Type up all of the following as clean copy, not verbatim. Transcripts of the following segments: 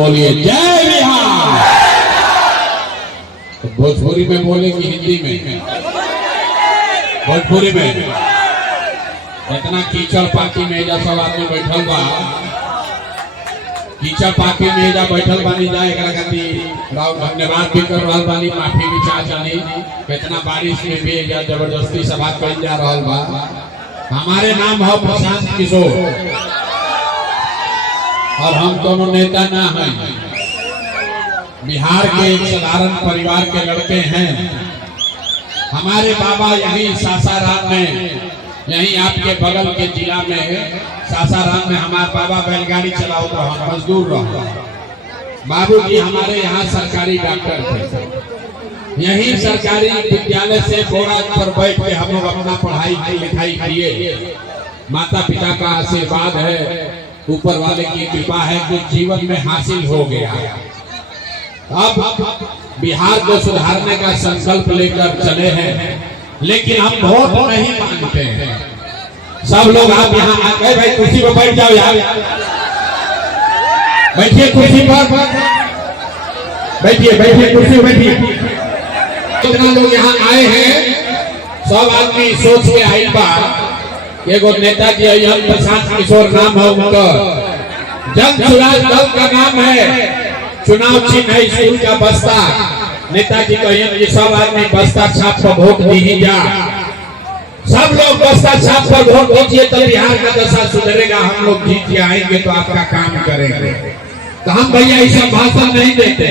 बोलिए जय बिहार। तो भोजपुरी में बोले कि हिंदी में? भोजपुरी में। इतना कीचड़ पाकी में जा सब आदमी बैठल बा, कीचड़ पाकी में जा बैठल बानी जा एकरा खातिर धन्यवाद भी कर रहल बानी, माफी भी चाह जानी। कितना बारिश में भी जा जबरदस्ती सभा कल जा रहल बा। हमारे नाम है प्रशांत किशोर और हम दोनों नेता ना हैं, बिहार के एक साधारण परिवार के लड़के हैं। हमारे बाबा यहीं सासाराम में, यहीं आपके बगल के जिला में सासाराम में हमारे बाबा बैलगाड़ी चलाओ तो हम मजदूर रहो। बाबूजी हमारे यहाँ सरकारी डॉक्टर थे, यहीं सरकारी विद्यालय से बोरा पर बैठ के हम लोग अपना पढ़ाई लिखाई किए। माता पिता का आशीर्वाद है, ऊपर वाले की कृपा है कि जीवन में हासिल हो गया। अब बिहार को सुधारने का संकल्प लेकर चले हैं, लेकिन हम वोट नहीं मांगते हैं। सब लोग आप यहाँ आके भाई कुर्सी पर बैठ जाओ यार, बैठिए कुर्सी पर, बैठिए बैठिए कुर्सी पर बैठिए। कितना लोग यहाँ आए हैं, सब आदमी सोच के आई बा। एगो नेताजी अयन प्रशांत किशोर नाम है उनका, जन सुराज दल का नाम है, चुनाव चिन्ह है स्कूल का बस्ता। नेताजी कहिए ये सब आदमी बस्ता छाप पर वोट दी जा, सब लोग बस्ता छाप पर वोट दीजिए तो बिहार का दशा सुधरेगा। हम लोग जीत के आएंगे तो आपका काम करेंगे। तो हम भैया ऐसा भाषण नहीं देते,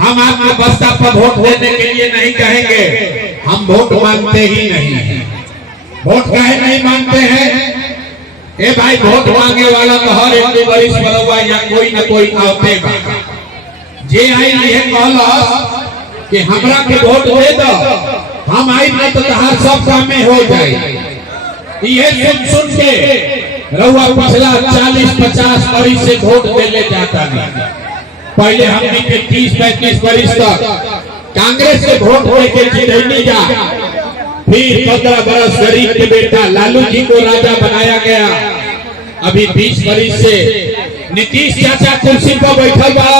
हम आपको बस्ता पर वोट देने के लिए नहीं कहेंगे, हम वोट मांगते ही नहीं है। वोट काहे नहीं मांगते हैं? ए भाई वोट मांगे वाला तो हर एक बरिस बरवा या कोई न कोई आवते बा। जे आई ये कहला कि हमरा के वोट दे दो, हम आई नहीं तो तहार सब काम में हो जाए। ये सुन के रउआ पिछला 40-50 बरिस से वोट देले जाता नहीं। पहले हमने के 30-35 बरिस तक कांग्रेस के वोट लेके जितनी जा, फिर 15 बरस गरीब के बेटा लालू जी को राजा बनाया गया। अभी 20 बरिस से नीतीश चाचा कुर्सी पर बैठल बा।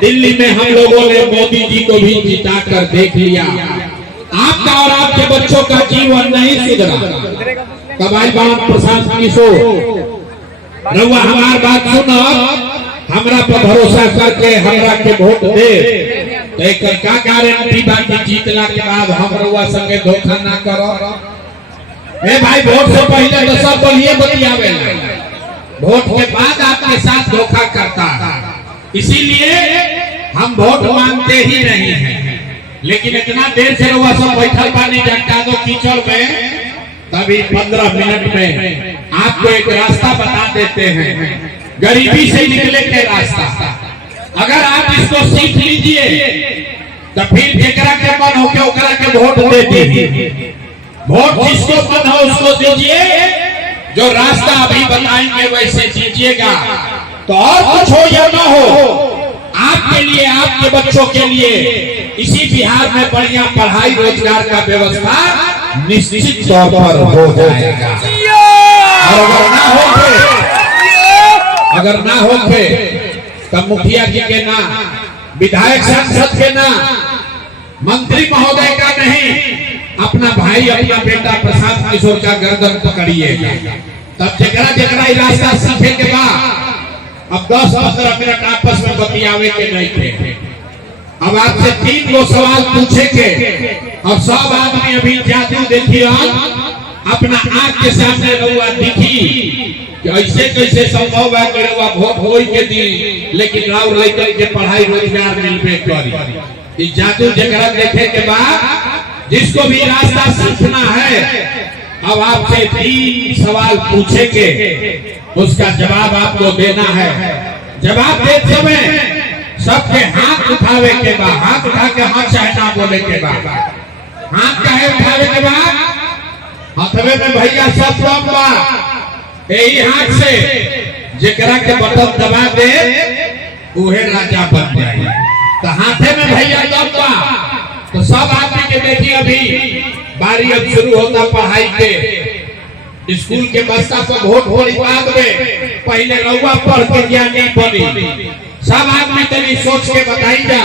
दिल्ली में हम लोगों ने मोदी जी को भी जिता कर देख लिया। आपका और आपके बच्चों का जीवन नहीं सुधरा। कबाई बाबा प्रशांत किशोर रउआ हमार बात सुनो, हमरा पर भरोसा करके हमरा के वोट दे तो एक का गारंटी बाकी जीतला के बाद हम रउआ संगे धोखा ना करो। ए भाई वोट से पहले तो सब बोलिए बतियावे, वोट के बाद आपके साथ धोखा करता। इसीलिए हम वोट मांगते ही नहीं हैं। लेकिन इतना देर से रउआ सब बैठल पानी जंटा दो कीचड़ में, तभी 15 मिनट में आपको एक रास्ता बता देते हैं, गरीबी से निकले के रास्ता। अगर आप इसको सीख लीजिए तो फिर जेकरा के मन हो के ओकरा के वोट दे दीजिए। वोट जिसको मन हो उसको दीजिए, जो रास्ता अभी बताएंगे वैसे दीजिएगा। तो और कुछ हो या ना हो, आपके लिए आपके बच्चों के लिए इसी बिहार में बढ़िया पढ़ाई रोजगार का व्यवस्था निश्चित तौर पर हो जाएगा। और अगर ना हो तब मुखिया जी के ना, विधायक सांसद के ना, मंत्री महोदय का नहीं, अपना भाई अपना बेटा प्रशांत किशोर का गर्दन पकड़िएगा। तब जकरा जकरा रास्ता सीखे के बाद अब 10-15 मिनट आपस में बतियावे के नहीं थे। अब आपसे 3 गो सवाल पूछे के, और सब आदमी अभी जादू देखिए अपना आंख के सामने रउआ दिखी कि ऐसे कैसे संभव है कि रउआ वोट होई के दी लेकिन राव लइकन के पढ़ाई रोजगार मिलबे करी। इस जादू जकरा देखे के बाद जिसको भी रास्ता सीखना है, अब आपसे 3 सवाल पूछेंगे, उसका जवाब आपको देना है। जवाब देते समय सबके हाथ उठावे के बाद, हाथ उठा के हाँ चाहे ना बोले के बाद, हाथ काहे उठावे के बाद, हाथवे में भैया सब बा, यही हाथ से जेकरा के बटन दबा दे उहे राजा बन जाए। तो हाथे में भैया दब बा, तो सब आदमी के देखिए अभी बारी अब शुरू होता पढ़ाई के। स्कूल के बस्ता पर वोट होने बाद में पहले रउआ पढ़ के ज्ञानी बनी। सब आदमी तनी सोच के बताई जा,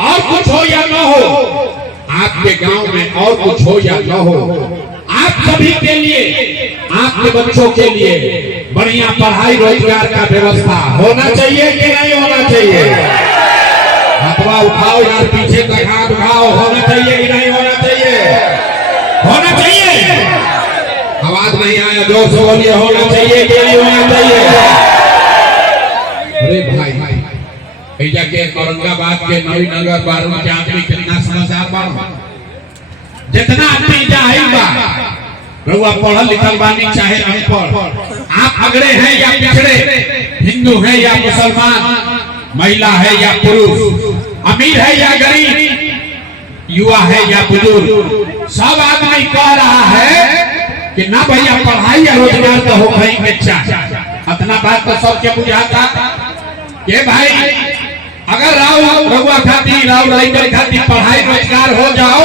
और कुछ हो या न हो आपके गांव में, और कुछ हो या न हो, आप सभी के लिए, आपके बच्चों के लिए बढ़िया पढ़ाई रोजगार का व्यवस्था होना चाहिए कि नहीं होना चाहिए? हाथवा उठाओ यार, पीछे तक हाथ उठाओ। होना चाहिए कि नहीं होना चाहिए? होना चाहिए। आवाज नहीं आया, जोर से बोलिए। होना चाहिए कि नहीं होना चाहिए? अरे भाई ऐजा के औरंगाबाद के नवीनगर बारूद के आदमी कितना समझदार बा, जितना आदमी जाए बा रउआ पढ़ल लिखल बानी चाहे अनपढ़, आप अगड़े हैं या पिछड़े, हिंदू है या मुसलमान, महिला है या पुरुष, अमीर है या गरीब, युवा है या बुजुर्ग, सब आदमी कह रहा है कि ना भैया पढ़ाई या रोजगार तो हो भाई बच्चा। इतना बात तो सबके बुझाता कि भाई अगर रउआ खातिर राउर खातिर पढ़ाई रोजगार हो जाओ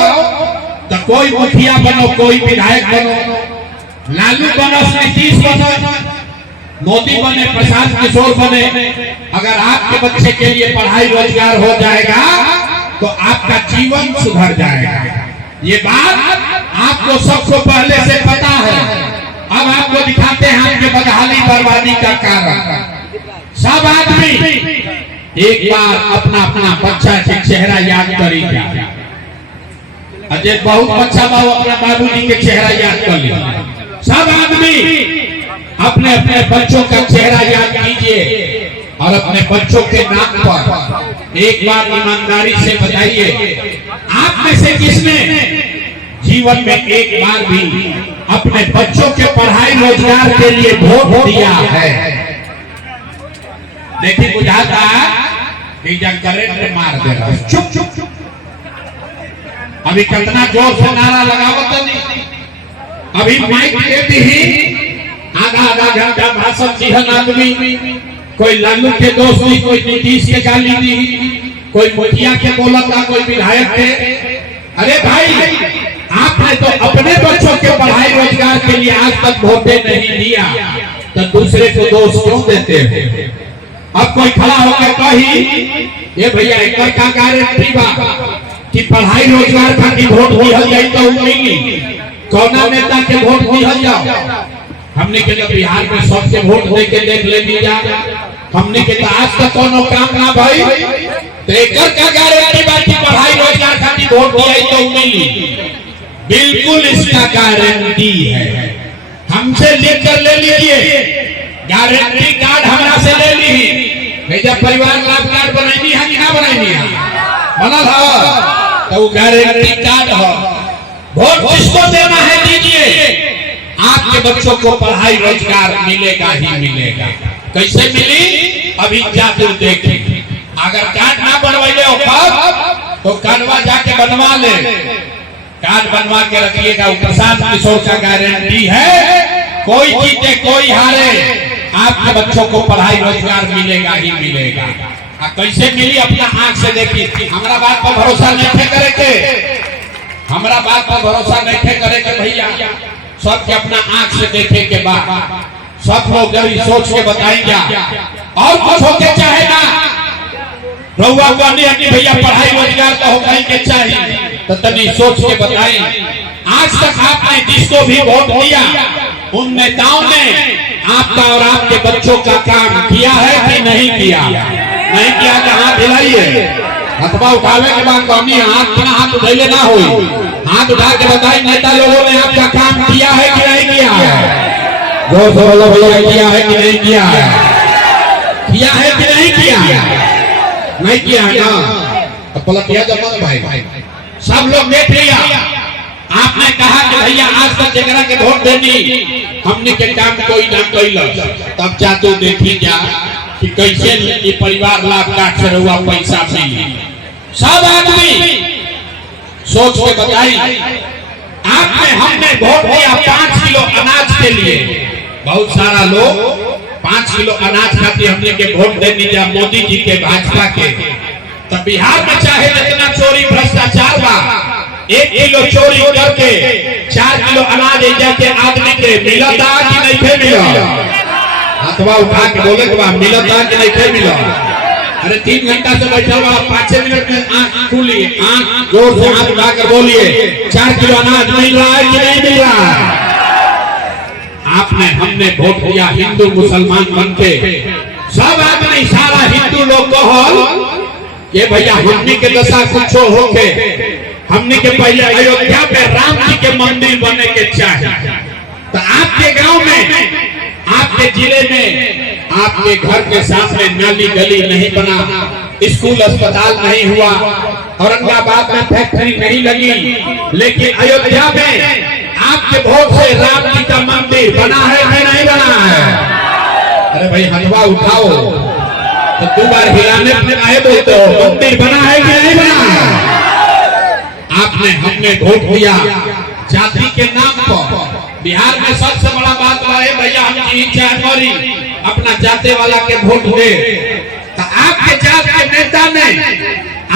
तो कोई मुखिया बनो, कोई विधायक बनो, लालू बनो, नीतीश बनो, मोदी बने, प्रशांत किशोर बने, अगर आपके बच्चे के लिए पढ़ाई रोजगार हो जाएगा तो आपका जीवन सुधर जाएगा। ये बात आपको सबको पहले से पता है। अब आपको दिखाते हैं आपके बदहाली बर्बादी का कारण। सब आदमी एक बार अपना अपना बच्चा के चेहरा याद करेगा। अजय बहुत अच्छा बाबू अपना बाबूजी के चेहरा याद कर लिया। सब आदमी अपने अपने बच्चों का चेहरा याद कीजिए और अपने बच्चों के नाम पर एक बार ईमानदारी से बताइए, आप में से किसने जीवन में एक बार भी अपने बच्चों के पढ़ाई रोजगार के लिए वोट दिया है? देखिए बुझाता कि जब करेंट मार दे रहा है। चुप चुप चुप, अभी कितना जोर से नारा लगावत नहीं, अभी माइक के भी आधा आधा घंटा भाषण जीहन आदमी, कोई लालू के दोस्त दी, कोई नीतीश के गाली दी, कोई मुखिया के बोलता, कोई विधायक के। अरे भाई आपने तो अपने बच्चों के पढ़ाई रोजगार के लिए आज तक वोटे नहीं दिया, तो दूसरे को दोष क्यों देते हैं? अब कोई खड़ा होकर कही ये भैया एक का गारंटी बा कि पढ़ाई रोजगार खातिर वोट दिहल जाए तो मिली, कौना नेता के वोट दिहल जाओ? हमने के बिहार में सबके वोट दे के देख ले दिया, हमने के आज तक कोनो काम ना भाई, तो एकर का गारंटी बा कि पढ़ाई रोजगार खातिर वोट दिया तो मिली? बिल्कुल इसका गारंटी है। हमसे लिख कर ले लीजिए, गारंटी कार्ड हमरा से ले ली। जब परिवार लाभ कार्ड बनाई है कि ना बनाई है? बना था तो वो गारंटी कार्ड हो। वोट किसको देना है दीजिए, आपके बच्चों को पढ़ाई रोजगार मिलेगा ही मिलेगा। कैसे मिली? अभी जादू देखिए। अगर कार्ड ना बनवाइए तो कार्डवा जाके बनवा ले, कार्ड बनवा के रखिएगा। प्रशांत किशोर का गारंटी है, कोई जीते कोई हारे, आपके बच्चों को पढ़ाई रोजगार मिलेगा ही मिलेगा। कैसे मिली? अपना आंख से देखिए। हमारा बात पर भरोसा नहीं करे के, हमारा बात पर भरोसा नहीं करे के भैया, सबके अपना आंख से देखे के बाद सब लोग जरूर सोच के बताएंगे। और कुछ होके चाहे ना रउआ भैया पढ़ाई रोजगार तो होगा के चाहिए, तो तनी सोच के बताएं। आज तक आपने जिसको भी वोट दिया उन नेताओं ने आपका और आपके बच्चों का काम किया है कि नहीं किया? नहीं किया तो हाथ हिलाइए। हथवा उठावे के बाद कहनी हाथ उठैले ना हो, हाथ उठा के बताइए नेता लोगों ने आपका काम किया है कि नहीं किया है? जोर से बोलो भैया, किया है कि नहीं किया है? किया है कि नहीं किया है? नहीं किया है ना, तो पलटिया जब भाई सब लोग देख लिया। आपने कहा कि भैया आज तक जगरा के वोट देनी हमने के काम कोई ना कैल, तब चाहते देखी जा कि कैसे ये परिवार लाभ काट से हुआ पैसा मिली। सब आदमी सोच के बताई। आपने हमने वोट दिया 5 किलो अनाज के लिए, बहुत सारा लोग 5 किलो अनाज खातिर हमने के वोट दे दीजिए मोदी जी के भाजपा के। तो बिहार में चाहे जितना चोरी भ्रष्टाचार बा 1 किलो चोरी करके 4 किलो अनाज जाके आदमी के मिलता कि नहीं थे मिला? हाथवा उठा के बोले के बाद मिलता कि नहीं थे मिला? अरे 3 घंटा से बैठा हुआ 5-6 मिनट में आंख खुली, आंख जोर से हाथ उठाकर बोलिए 4 किलो अनाज मिल रहा है कि नहीं मिल रहा है? आपने हमने वोट दिया हिंदू मुसलमान बनके, सब आदमी सारा हिंदू लोग कहल कि भैया हमने के दशा कुछ होके, हमने के पहले अयोध्या पे राम जी के मंदिर बने के चाहिए। तो आपके गांव में, आपके जिले में, आपके घर के सामने नाली गली नहीं बना, स्कूल अस्पताल नहीं हुआ, औरंगाबाद में फैक्ट्री नहीं लगी, लेकिन अयोध्या में आपके वोट से राम जी का मंदिर बना है कि नहीं बना है? अरे भाई हथवा उठाओ, तो 2 बार हिलाने में आए बोलते हो, मंदिर बना है कि नहीं बना है? आपने हमने वोट दिया जाति के नाम पर। बिहार में सबसे बड़ा बात है भैया हम चाहरी अपना जाते वाला के वोट दे, तो आपके जात के नेता ने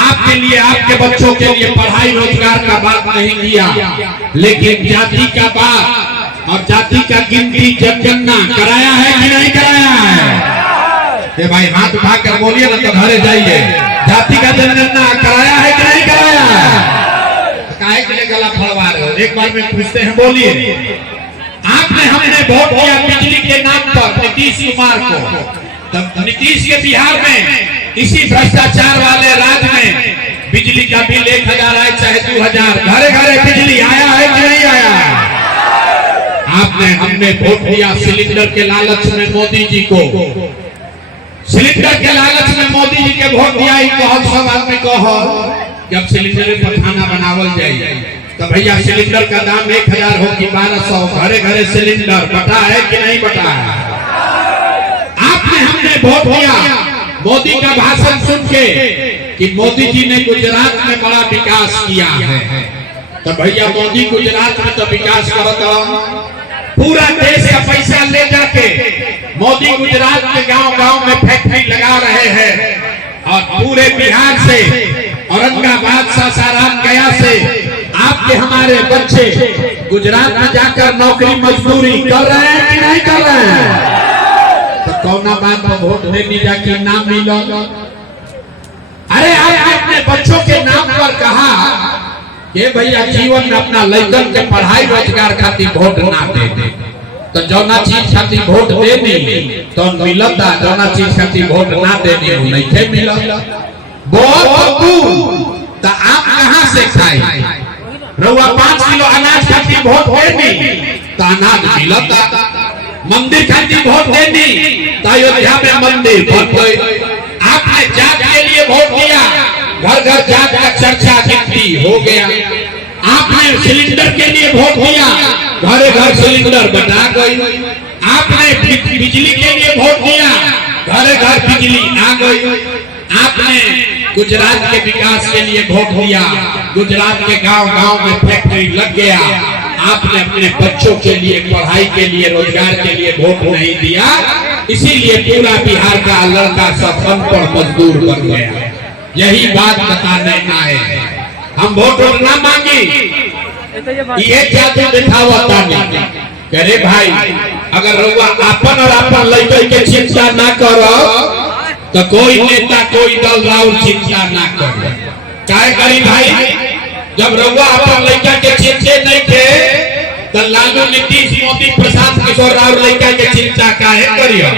आपके लिए, आपके बच्चों के लिए पढ़ाई रोजगार का बात नहीं किया, लेकिन जाति का बात और जाति का गिनती जनगणना कराया है कि नहीं कराया है? भाई हाथ उठाकर बोलिए ना तो घरे जाइए। जाति का जनगणना कराया है कि नहीं कराया है? काहे के लिए गला फड़वा रहे हो? एक बार में पूछते हैं, बोलिए। आपने हमने वोट दिया बिजली के नाम पर नीतीश कुमार को, तब नीतीश के बिहार में इसी भ्रष्टाचार वाले राज्य में बिजली का बिल 1000 आए चाहे 2000, घरे घरे बिजली आया है कि नहीं आया? आपने हमने वोट दिया सिलेंडर के लालच में मोदी जी को, सिलेंडर के लालच में मोदी जी के वोट दिया। सब आदमी कहो जब सिलेंडर पर खाना बनावल जाए तो भैया सिलेंडर का दाम 1000 हो कि 1200, घरे घरे सिलेंडर बटा है कि नहीं बटा है? आपने हमने वोट दिया मोदी का भाषण सुन के कि मोदी जी ने गुजरात में बड़ा विकास किया है, तो भैया मोदी गुजरात में तो विकास करता, पूरा देश का पैसा ले जाके मोदी गुजरात के गांव-गांव में फैक्ट्री लगा रहे हैं, और पूरे बिहार से औरंगाबाद, सासाराम, गया से आपके हमारे बच्चे गुजरात में जाकर नौकरी मजदूरी कर रहे हैं कि नहीं कर रहे हैं? तो कौना बात पर वोट देने जाके नाम मिला? अरे आपने बच्चों के नाम पर कहा कि भैया जीवन में अपना लड़कन के पढ़ाई रोजगार खातिर वोट ना दे, तो जौना चीज खातिर वोट देनी तो मिलता, जौना चीज खातिर वोट ना देनी नहीं मिलता। तो आप कहाँ से खाए? रउआ 5 किलो अनाज खातिर वोट देनी तो अनाज मिलता, मंदिर खातिर वोट देनी तो अयोध्या में मंदिर बन गए। आपने जात के लिए वोट दिया, घर घर जात का चर्चा गिनती हो गया। आपने सिलेंडर के लिए वोट दिया, घरे घर सिलेंडर बटा गई। आपने बिजली के लिए वोट दिया, घरे घर बिजली आ गई। आपने गुजरात के विकास के लिए वोट दिया, गुजरात के गांव-गांव में फैक्ट्री लग गया। आपने अपने बच्चों के लिए, पढ़ाई के लिए, रोजगार के लिए वोट नहीं दिया, इसीलिए पूरा बिहार का लड़का सब अनपढ़ मजदूर बन गया। यही बात बताने आए हैं। हम वोट ना मांगी, ये जाति दिखावता नहीं। अरे भाई अगर रउआ आपन और आपन लड़के के चिंता ना करो तो कोई नेता, कोई दल राउर चिंता ना करे। काय करी भाई? जब रउआ अपन लड़का के चिंता नहीं थे तो लालू, नीतीश, मोदी, प्रशांत किशोर राउर लड़का के चिंता काहे करियो?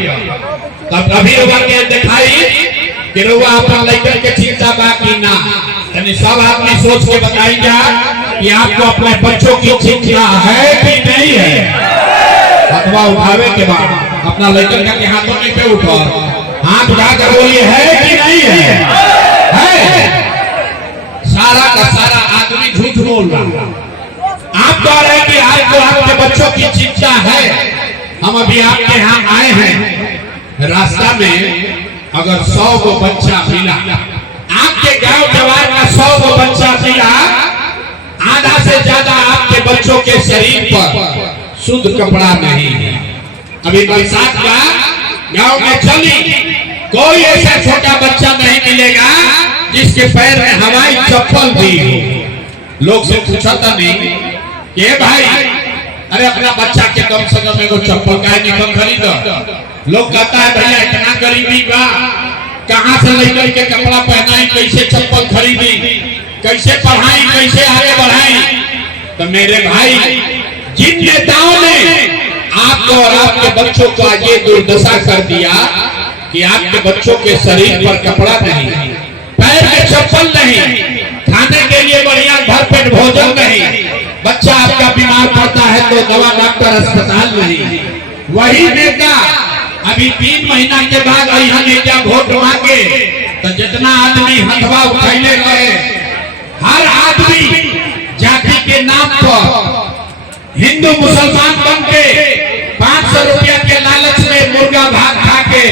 तब अभी रउआ के दिखाई कि रउआ अपन लड़का के चिंता बाकी ना। यानी सब आदमी सोच के बताइएगा कि आपको अपने बच्चों की चिंता है कि नहीं है? अथवा उठावे के बाद अपना लड़का के हाथों में क्यों उठा? हाथ उठाकर बोलिए है कि नहीं है? है। सारा का सारा आदमी झूठ बोल रहा। आप कह रहे हैं कि आपको आपके बच्चों की चिंता है। हम अभी आपके यहाँ आए हैं, रास्ता में अगर 100 को बच्चा मिला, आपके गांव जवार का 100 को बच्चा मिला, आधा से ज्यादा आपके बच्चों के शरीर पर शुद्ध कपड़ा नहीं है। अभी बरसात का गांव में चली, कोई ऐसा छोटा बच्चा नहीं मिलेगा जिसके पैर में हवाई चप्पल भी हो। लोग से पूछा था नहीं कि भाई अरे अपना बच्चा के कम से कम एगो चप्पल का निकम खरीद। लोग कहता है भैया इतना गरीबी का कहाँ से लेकर के कपड़ा पहनाई, कैसे चप्पल खरीदी, कैसे पढ़ाई, कैसे आगे बढ़ाई। तो मेरे भाई जिन नेताओं ने आपको और आपके बच्चों को आज ये दुर्दशा कर दिया कि आपके बच्चों के शरीर पर कपड़ा नहीं, पैर में चप्पल नहीं, खाने के लिए बढ़िया भरपेट भोजन नहीं, बच्चा आपका बीमार पड़ता है तो दवा डॉक्टर अस्पताल नहीं। वही नेता अभी 3 महीना के बाद यहाँ नेता वोट मांगे तो जितना आदमी हथवा उठैले रहे, हर आदमी जाति के नाम पर हिंदू मुसलमान बन के 500 रुपया के लालच में मुर्गा भात खा के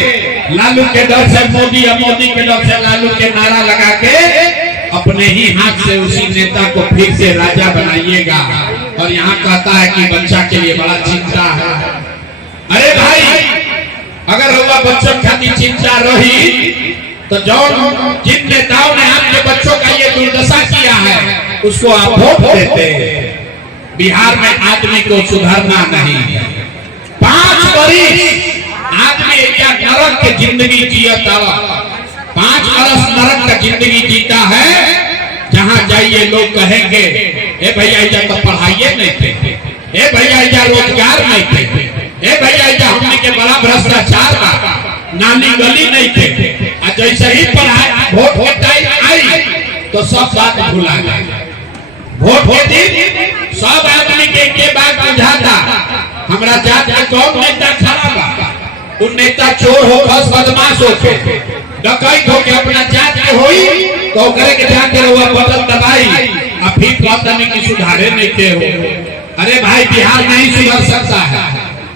लालू के डर से मोदी और मोदी के डर से लालू के नारा लगा के अपने ही हाथ से उसी नेता को फिर से राजा बनाइएगा। और यहाँ कहता है कि बच्चा के लिए बड़ा चिंता है। अरे भाई अगर हुआ बच्चों खातिर चिंता रही तो जिन नेताओं ने आपके बच्चों का ये दुर्दशा किया है उसको आप वोट देते। बिहार में आदमी को सुधरना नहीं। 5 वर्ष आदमी क्या नरक की जिंदगी जिया, 5 वर्ष नरक का जिंदगी जीता है। जहाँ जाइए लोग कहेंगे ए भैया इधर तो पढ़ाइए नहीं थे, ए भैया इधर रोजगार नहीं थे, ए भैया इधर हमने के बड़ा भ्रष्टाचार का नाली गली नहीं थे। जैसे ही पढ़ाई वोट के टाइम आई तो सब बात भुला गए। वोट के दिन सब आदमी के बात बुझाता हमारा जात में कौन नेता खड़ा बा। उन नेता चोर हो, बस बदमाश हो के डकैत हो के अपना जात के होई तो करे के जाके हुआ बटन दबाई और फिर कहता नहीं कि सुधारे नहीं के हो। अरे भाई बिहार नहीं सुधर सकता है।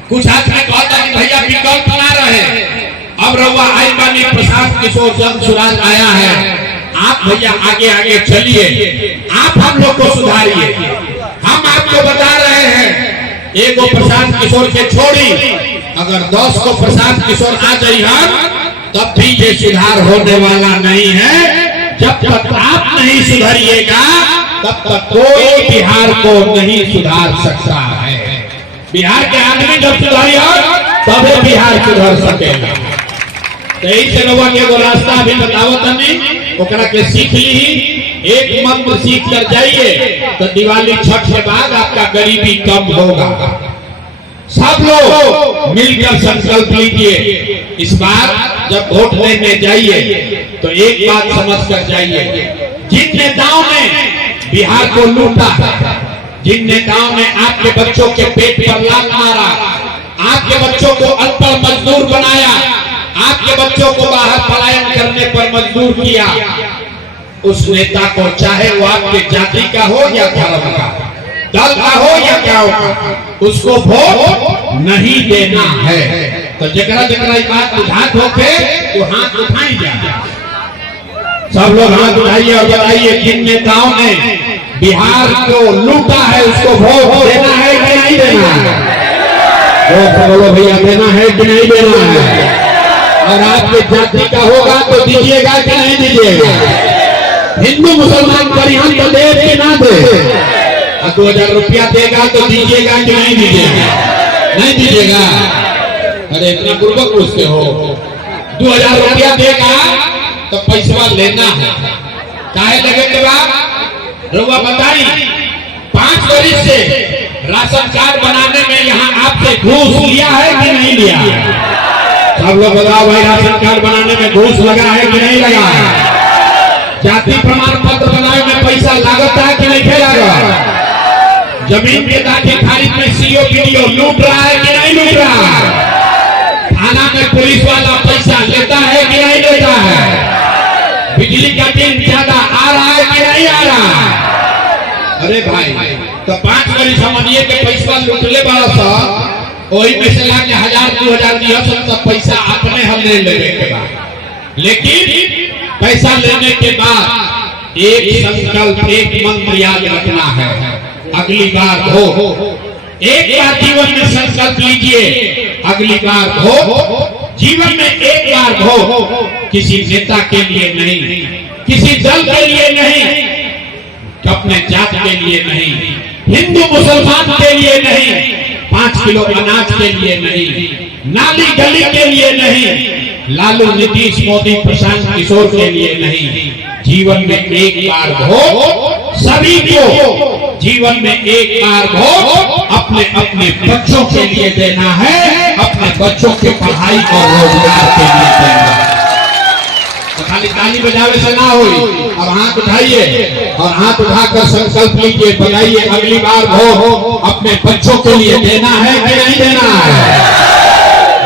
कुछ आदमी कहता कि भैया विकल्प ना रहे। अब रहुआ आई बानी प्रशांत किशोर सुराज आया है, आप भैया आगे आगे चलिए, आप हम लोग को सुधारिए। हम आपको बता रहे हैं एक को प्रशांत किशोर के छोड़ी अगर 10 को प्रशांत किशोर आ जाइए तब भी ये सुधार होने वाला नहीं है। जब तक आप नहीं सुधरिएगा तब तक कोई बिहार को नहीं सुधार सकता है। बिहार के आदमी जब सुधारिए तब बिहार सुधर सकेगा। तो यही से लोगों के वो रास्ता भी बतावत नहीं, ओकरा के सीख ली। एक मंत्र सीख कर जाइए तो दिवाली छठ के बाद आपका गरीबी कम होगा। सब लोग मिलकर संकल्प लीजिए। इस बार जब वोट लेने जाइए तो एक बात समझ कर जाइए, जिन नेताओं ने बिहार को लूटा, जिन नेताओं ने आपके बच्चों के पेट पर लात मारा, आपके बच्चों को अनपढ़ मजदूर बनाया, आपके बच्चों को बाहर पलायन करने पर मजबूर किया, उस नेता को चाहे वो आपके जाति का हो या धर्म का, दल का हो या क्या हो, उसको वोट नहीं देना है। तो जगरा जगरा बात बुझात होके वो हाथ उठाई जाए। सब लोग हाथ उठाइए और बताइए जिन नेताओं ने बिहार को लूटा है उसको वोट देना है कि नहीं देना है? बोलो भैया, देना है कि नहीं देना है? और आपके जाति का होगा तो दीजिएगा कि नहीं दीजिएगा? हिंदू मुसलमान परिहान तो दे कि ना दे? 2000 रुपया देगा तो दीजिएगा कि नहीं दीजिएगा? नहीं दीजिएगा? अरे इतना पूर्वक पूछते हो। 2000 रुपया देगा तो पैसा लेना है, चाहे लगे के बाद रुआ बताइए। 5 वर्ष से राशन कार्ड बनाने में यहाँ आपसे घूस लिया है कि नहीं लिया? सब लोग बताओ भाई, राशन कार्ड बनाने में घूस लगा है कि नहीं लगा है? जाति प्रमाण पत्र बनाने में पैसा लागत है कि नहीं लगा? जमीन के दाखिल खारिज में सीओ पीडीओ लूट रहा है कि नहीं लूट रहा है? थाना में पुलिस वाला पैसा लेता है कि नहीं लेता है? बिजली का बिल ज्यादा आ रहा है कि नहीं आ रहा है? अरे भाई, तो 5 वर्ष समझिए के पैसा लूटले बड़ा सा, वही में से लाके 1000-2000 दिया सब पैसा अपने हम ले लेने के बाद। लेकिन पैसा लेने के बाद एक संकल्प, एक मंत्र याद रखना है, अगली बार हो। एक बार जीवन में संकल्प लीजिए, अगली बार हो। जीवन में एक बार हो, किसी नेता के लिए नहीं, किसी दल के लिए नहीं, अपने जात के लिए नहीं, हिंदू मुसलमान के लिए नहीं, 5 किलो अनाज के लिए नहीं, नाली गली के लिए नहीं, लालू नीतीश मोदी प्रशांत किशोर के लिए नहीं, जीवन में एक बार वोट सभी को, जीवन में एक बार वोट अपने अपने बच्चों के लिए देना है, अपने बच्चों के पढ़ाई और रोजगार के लिए देना है। तो खाली ताली बजावे से ना होई, अब हाथ उठाइए और हाथ उठाकर संकल्प लीजिए, बताइए अगली बार वोट अपने बच्चों के लिए देना है कि नहीं देना है?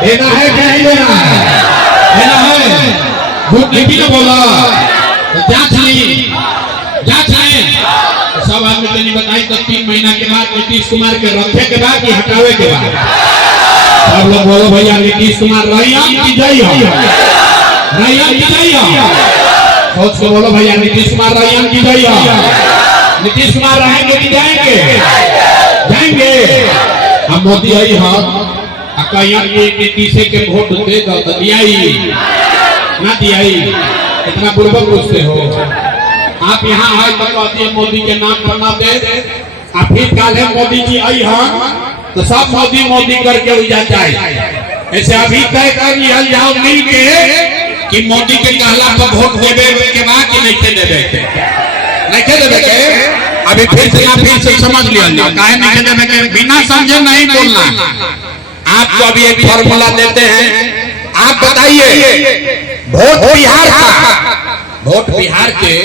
देना है कि नहीं देना है? देना है। झूठ नहीं ना बोला तो जांच ली, जांच लें। सब आदमी तनी बताई तो 3 महीना के बाद नीतीश कुमार के रखे के बाद कि हटावे के बाद? सब लोग बोलो भैया नीतीश कुमार रहिया की जइया, रहिया की जइया। सोच के बोलो भैया नीतीश कुमार रहिया की जइया। नीतीश कुमार रहेंगे कि जाएंगे? जाएंगे। हम मोदी आई हम कहिया नीतीश के वोट दे दो तो दियाई ना दियाई, इतना बुर्बक पूछते हो आप। यहाँ आए तो कहती है मोदी के नाम पर ना दे, आप फिर काले मोदी जी आई हम तो सब मोदी मोदी करके उजा जाए। ऐसे अभी तय कर लिया जाओ मिल के कि मोदी के कहला पर वोट देवे के बाद कि नहीं देवे के, नहीं देवे के। अभी फिर से समझ लिया काहे नहीं देवे के, बिना समझे नहीं बोलना। आपको अभी एक फॉर्मूला देते हैं, आप बताइए वोट बिहार का, वोट बिहार के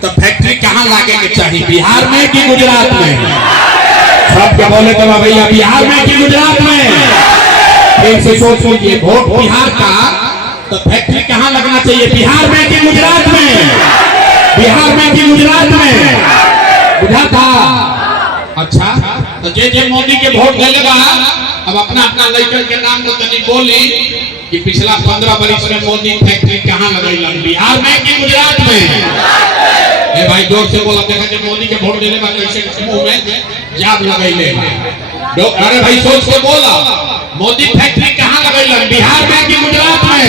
तो फैक्ट्री कहाँ लागे के चाहिए, बिहार में कि गुजरात में? सब क्या बोले तो भैया बिहार में कि गुजरात में? फिर से सोच लीजिए, वोट बिहार का तो फैक्ट्री कहाँ लगना चाहिए, बिहार में कि गुजरात में? बिहार में कि गुजरात में? बुझा था? अच्छा तो जे मोदी के वोट देगा अब अपना अपना लड़कन के नाम तो तनी बोली कि पिछला 15 वर्ष में मोदी फैक्ट्री कहाँ लगैलन, बिहार में कि गुजरात में? ए भाई जोर से बोला, देखा कि मोदी के वोट देने वाले कैसे मुंह में जाब लगैले। अरे भाई सोच के बोला, मोदी फैक्ट्री कहाँ लगैलन, बिहार में कि गुजरात में?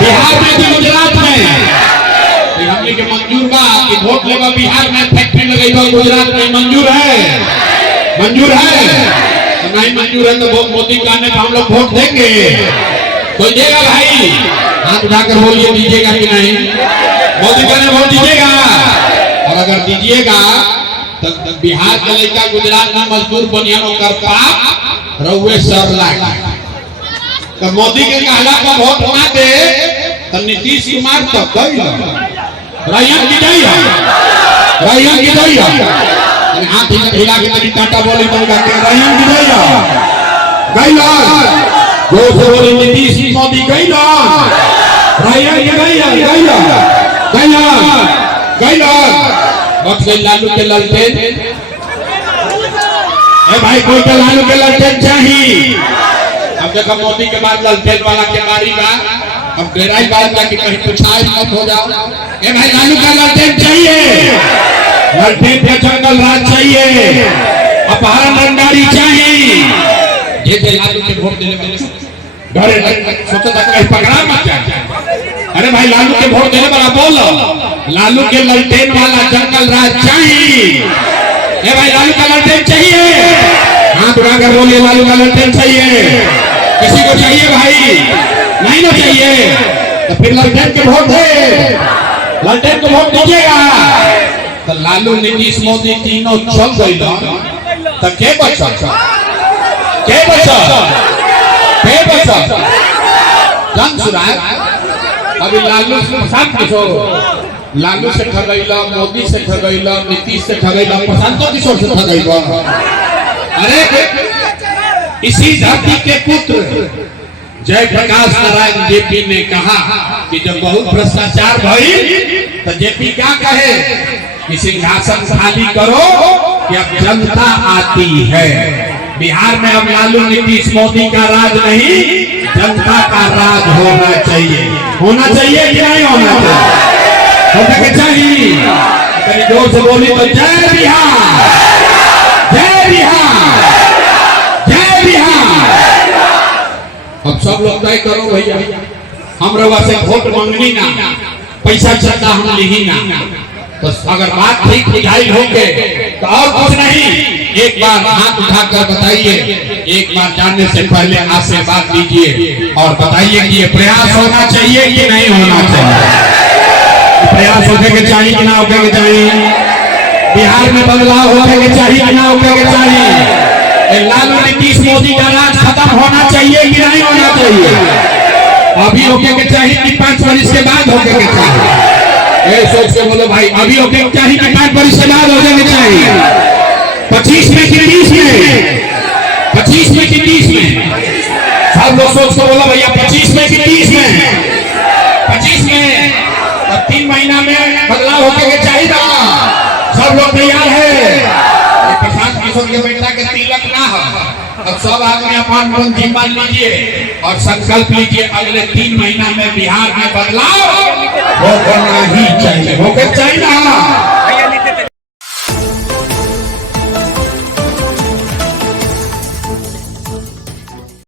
बिहार में कि गुजरात में? हमने के मंजूर बा कि वोट लेगा बिहार में फैक्ट्री लगेगा, गुजरात में मंजूर है? मंजूर है? तो नहीं मंजूर है तो मोदी कहने का हम लोग वोट देंगे, कोई देगा भाई? हाथ उठाकर बोलिए दीजिएगा कि नहीं? मोदी कहने वोट दीजिएगा, और अगर दीजिएगा तो बिहार का लड़का गुजरात में मजदूर बनियानों करता रहुए सर लागा। तो मोदी के कहला पर वोट ना दे तो नीतीश कुमार तो गई रैया की जइया, रैया की जइया। हाथ हिला के तनी टाटा बोले तो रैया की जइया, गईला जो से बोले नीतीश मोदी गईला, रैया की जइया, गईला गईला गईला। बच गई लालू के ललटेन। ए भाई कोई के लालू के ललटेन चाहिए? अब देखो मोदी के बाद ललटेन वाला के बारी बा, अब डेराई बात ना कि कहीं पुछाई मत हो जाओ। ए भाई लालू का ललटेन चाहिए, ललटेन का जंगल राज चाहिए, अपहरण रंगारी चाहिए। ये लालू के वोट देने वाले डरे सोचा था कहीं पकड़ा मत जाए। अरे भाई लालू के वोट देने वाला बोलो, लालू के ललटेन वाला जंगल राज चाहिए। ए भाई लालू का ललटेन चाहिए? हाथ उठाकर बोलिए लालू का ललटेन चाहिए। किसी को चाहिए भाई? नहीं ना चाहिए तो फिर ललटेन के वोट दे, ललटेन को वोट दीजिएगा। तो लालू नीतीश मोदी तीनों चल गई तो के बचा, के बचा, के बचा? जन सुराय अभी लालू से प्रशांत किशोर, लालू से ठगैला, मोदी से ठगैला, नीतीश से ठगैला, प्रशांत किशोर से ठगैला। अरे इसी धरती के पुत्र जयप्रकाश नारायण जेपी ने कहा कि जब बहुत भ्रष्टाचार भई तो जेपी क्या कहे कि सिंहासन खाली करो कि अब जनता आती है। बिहार में अब लालू नीतीश मोदी का राज नहीं, जनता का राज होना चाहिए। होना चाहिए कि नहीं होना चाहिए? होना चाहिए। कहीं जोर से बोली तो जय बिहार, जय बिहार, जय बिहार। अब सब लोग तय करो भैया, हम रवा से वोट मांगनी ना, पैसा चंदा हम ली ना, तो अगर बात ठीक बुझाई होंगे तो और कुछ नहीं, एक बार हाथ उठाकर बताइए, एक बार जानने से पहले आशीर्वाद दीजिए और बताइए कि ये प्रयास होना चाहिए कि नहीं होना चाहिए। प्रयास होने के चाहिए कि ना होने के चाहिए, बिहार में बदलाव होने के चाहिए कि ना होने के चाहिए, लालू नीतीश मोदी का राज खत्म होना चाहिए कि नहीं होना चाहिए, अभी होने के चाहिए कि 5 वर्ष के बाद होने के चाहिए। ये सोच के बोलो भाई, अभी होने के चाहिए कि 5 वर्ष के बाद होने के चाहिए, 25 में कि 30 में, 25 में कि 30 में, सब लोग सोच के बोलो भैया 25 में कि 30 में, 25 में। अब 3 महीना में बदलाव होने के चाहिए ना, सब लोग तैयार है। प्रशांत किशोर के बेटा के तिलक ना हो, अब सब आदमी अपन जिम्मा लीजिए और संकल्प लीजिए, अगले 3 महीना में बिहार में बदलाव होना ही चाहिए, होकर चाहिए ना।